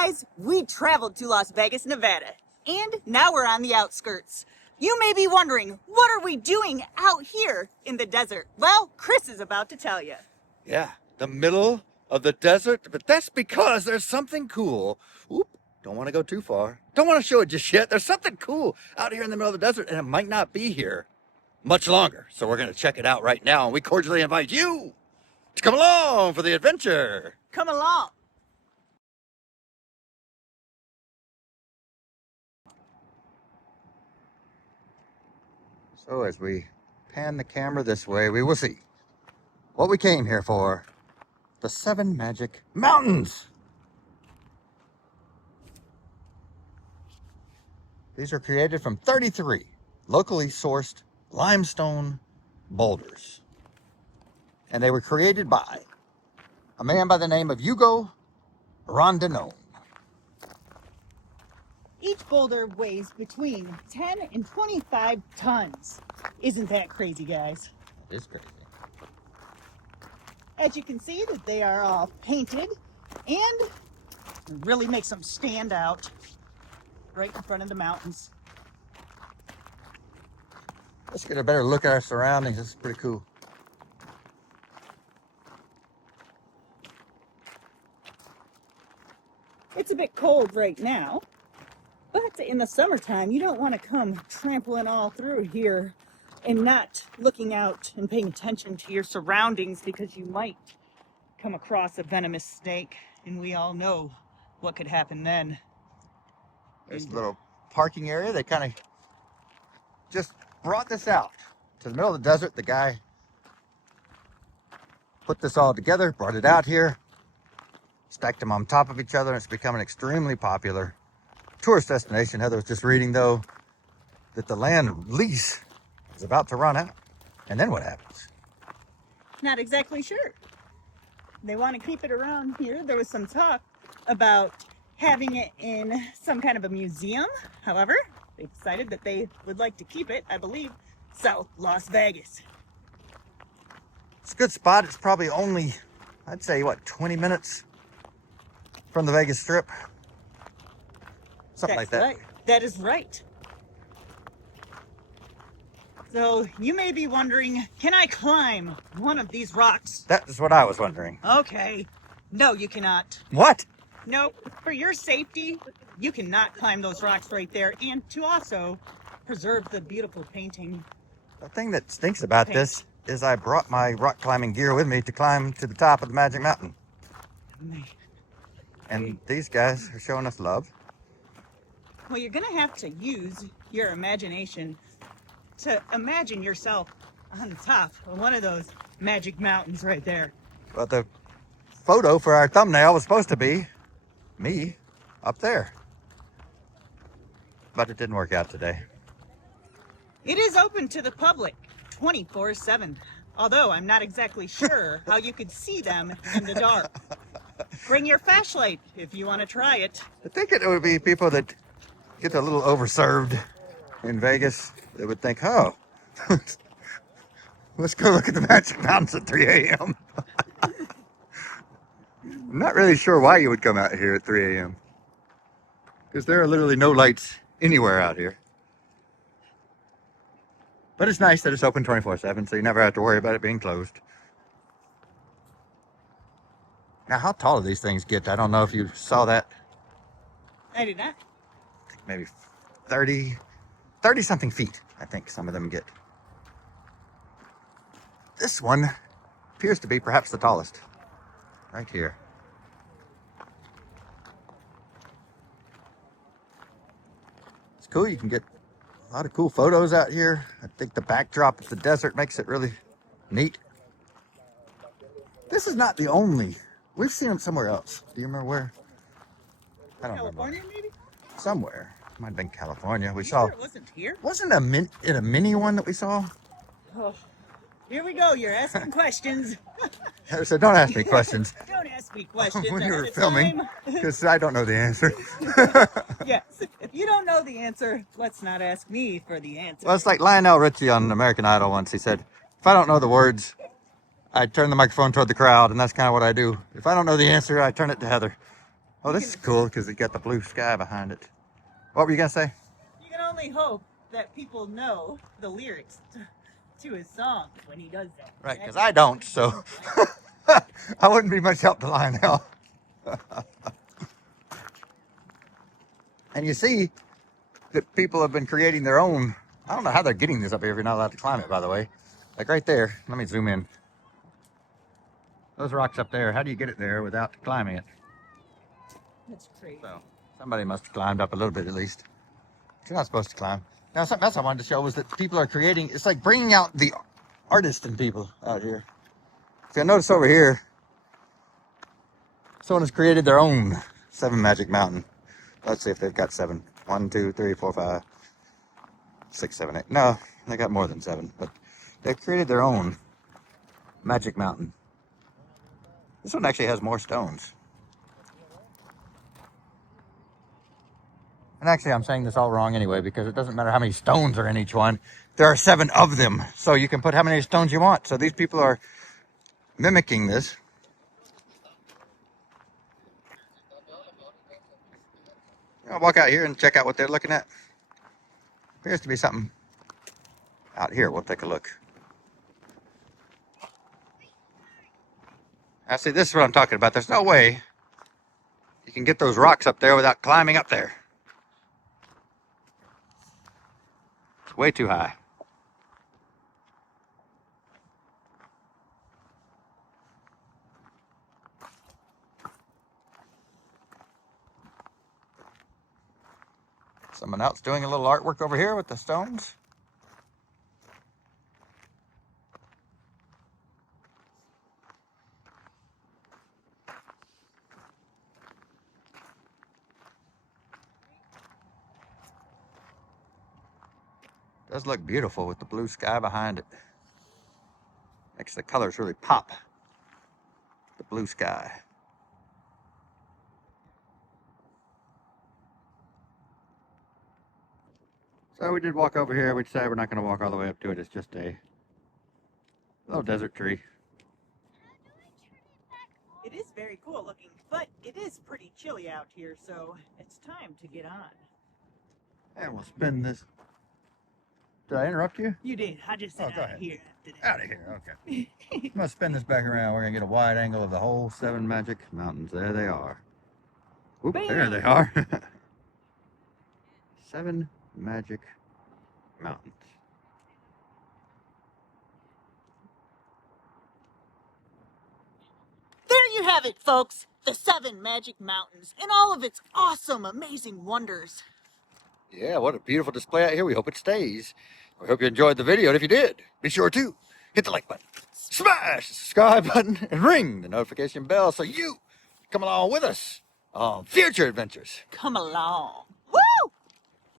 guys, we traveled to Las Vegas, Nevada, and now we're on the outskirts. You may be wondering, what are we doing out here in the desert? Well, Chris is about to tell you. Yeah, the middle of the desert, but that's because there's something cool. Oop, don't want to go too far. Don't want to show it just yet. There's something cool out here in the middle of the desert, and it might not be here much longer. So we're going to check it out right now, and we cordially invite you to come along for the adventure. Come along. So as we pan the camera this way, we will see what we came here for. The 7 Magic Mountains. These are created from 33 locally sourced limestone boulders. And they were created by a man by the name of Hugo Rondinone. Each boulder weighs between 10 and 25 tons. Isn't that crazy, guys? It is crazy. As you can see, that they are all painted and it really makes them stand out right in front of the mountains. Let's get a better look at our surroundings. This is pretty cool. It's a bit cold right now, but in the summertime, you don't want to come trampling all through here and not looking out and paying attention to your surroundings, because you might come across a venomous snake, and we all know what could happen then. There's a little parking area. They kind of just brought this out to the middle of the desert. The guy put this all together, brought it out here, stacked them on top of each other, and it's become an extremely popular tourist destination. Heather was just reading, though, that the land lease is about to run out. And then what happens? Not exactly sure. They want to keep it around here. There was some talk about having it in some kind of a museum. However, they decided that they would like to keep it, I believe, South Las Vegas. It's a good spot. It's probably only, I'd say, what, 20 minutes from the Vegas Strip? Something like that. Right. That is right. So you may be wondering, can I climb one of these rocks? That is what I was wondering. Okay. No, you cannot. What? No, for your safety, you cannot climb those rocks right there, and to also preserve the beautiful painting. The thing that stinks about this is I brought my rock climbing gear with me to climb to the top of the Magic Mountain. And these guys are showing us love. Well, you're going to have to use your imagination to imagine yourself on the top of one of those magic mountains right there. But the photo for our thumbnail was supposed to be me up there. But it didn't work out today. It is open to the public 24/7, although I'm not exactly sure how you could see them in the dark. Bring your flashlight if you want to try it. I think it would be people that get a little overserved in Vegas. They would think, oh, let's go look at the Magic Mountains at 3 a.m. I'm not really sure why you would come out here at 3 a.m. because there are literally no lights anywhere out here. But it's nice that it's open 24/7, so you never have to worry about it being closed. Now, how tall do these things get? I don't know if you saw that. I did not. Maybe 30 something feet, I think some of them get. This one appears to be perhaps the tallest, right here. It's cool. You can get a lot of cool photos out here. I think the backdrop of the desert makes it really neat. This is not the only. We've seen them somewhere else. Do you remember where? I don't remember. California, maybe? Somewhere. Might have been California. We Sure saw. it wasn't here? Wasn't it a mini one that we saw? Oh, here we go. You're asking questions. So don't ask me questions Don't ask me questions when you ahead were of filming, time. because I don't know the answer. Yes. If you don't know the answer, let's not ask me for the answer. Well, it's like Lionel Richie on American Idol once. He said, if I don't know the words, I turn the microphone toward the crowd, and that's kind of what I do. If I don't know the answer, I turn it to Heather. Oh, this is cool because it got the blue sky behind it. What were you gonna say? You can only hope that people know the lyrics to his songs when he does that. Right, because I don't, so I wouldn't be much help to Lionel. And you see that people have been creating their own. I don't know how they're getting this up here if you're not allowed to climb it, by the way. Like right there. Let me zoom in. Those rocks up there, how do you get it there without climbing it? That's crazy. So somebody must have climbed up a little bit at least. You're not supposed to climb. Now, something else I wanted to show was that people are creating, it's like bringing out the artist in people out here. If you'll notice over here, someone has created their own 7 Magic Mountain. Let's see if they've got 7. 1, 2, 3, 4, 5, 6, 7, 8. No, they got more than 7, but they've created their own Magic Mountain. This one actually has more stones. And actually, I'm saying this all wrong anyway, because it doesn't matter how many stones are in each one. There are 7 of them, so you can put how many stones you want. So these people are mimicking this. I'll walk out here and check out what they're looking at. Appears to be something out here. We'll take a look. Now, see, this is what I'm talking about. There's no way you can get those rocks up there without climbing up there. It's way too high. Someone else doing a little artwork over here with the stones. Does look beautiful with the blue sky behind it. Makes the colors really pop. The blue sky. So we did walk over here. We decided we're not going to walk all the way up to it. It's just a little desert tree. It is very cool looking, but it is pretty chilly out here, so it's time to get on. And we'll spin this. Did I interrupt you? You did. I just said go out ahead. here. Out of here, okay. I'm going to spin this back around. We're going to get a wide angle of the whole 7 Magic Mountains. There they are. Oop, there they are. 7 Magic Mountains. There you have it, folks. The 7 Magic Mountains and all of its awesome, amazing wonders. Yeah, what a beautiful display out here. We hope it stays. We hope you enjoyed the video, and if you did, be sure to hit the like button, smash the subscribe button, and ring the notification bell so you come along with us on future adventures. Come along.